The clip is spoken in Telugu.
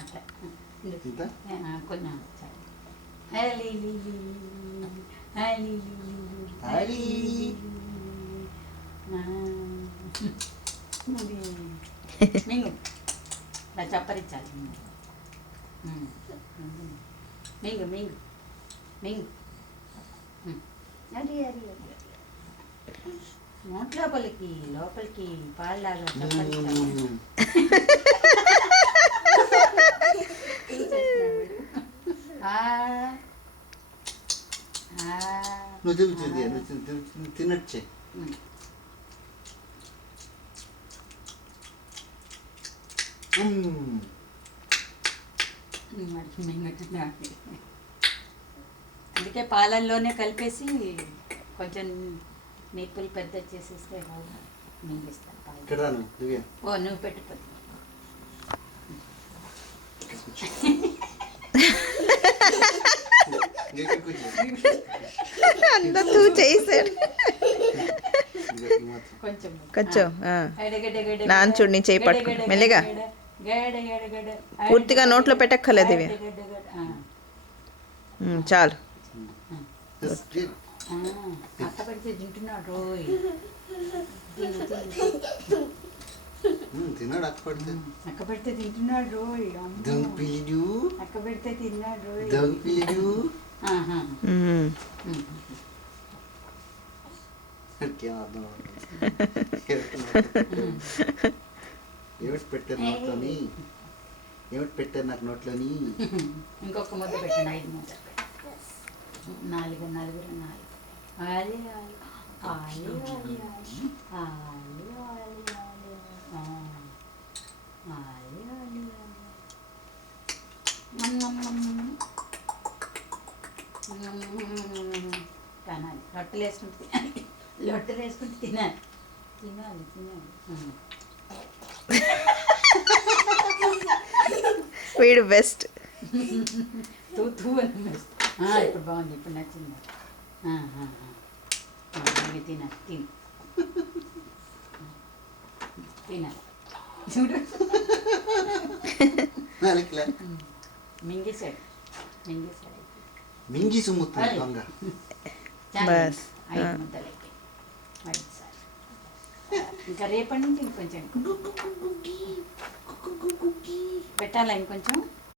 అట్లా ఇంత కొన్ని మింగు ఇలా చప్పరించాలి. మింగు మింగు మింగు అది అది అది నోట్ లోపలికి పాలులాగా చప్పరించాలి. నువ్వు తినచ్చే అందుకే పాలల్లోనే కలిపేసి కొంచెం నిప్పులు పెద్ద చేసేస్తే మింగిస్తాను పాలు. ఓ నువ్వు పెట్టుకోదు అందరూ చేశారు కొంచెం కొంచెం నాన్న చూడండి చేయి పట్టుకో మెల్లిగా పూర్తిగా నోట్లో పెట్టక్కర్లేదు ఇవి చాలు అక్క పెడితే తింటున్నాడు రోయ్ తిన్నాడు అక్క పెడితే అక్క పెడితే తింటున్నాడు రోయ్ దొంగపిల్లిడు అక్క పెడితే తిన్నాడు రోయ్ దొంగపిల్లిడు ఏమిటి పెట్టారు నోట్లోని ఏమిటి పెట్టారు నాకు నోట్లోని ఇంకొక ముద్ద పెట్టండి 5 ముద్ద నలుగురు 4 ఆలి ఆలి ఆలి ఆలి ఆలి ఆలి ఆలి ఆలి తినాలి రొట్టెలు వేసుకుంటే తినాలి లొట్టెలు వేసుకుంటే తినాలి తినాలి తినాలి వీడు బెస్ట్ తూ అని బెస్ట్. ఇప్పుడు బాగుంది ఇప్పుడు నచ్చింది. తినాలి తినాలి చూడు మింగేశాడు మింగి సుమ్ముతాడు దొంగ. బస్ 5 ముద్దలు అయిపోయి ఇంకా రేపటి నుంచి ఇంకొంచెం పెట్టాలా ఇంకొంచెం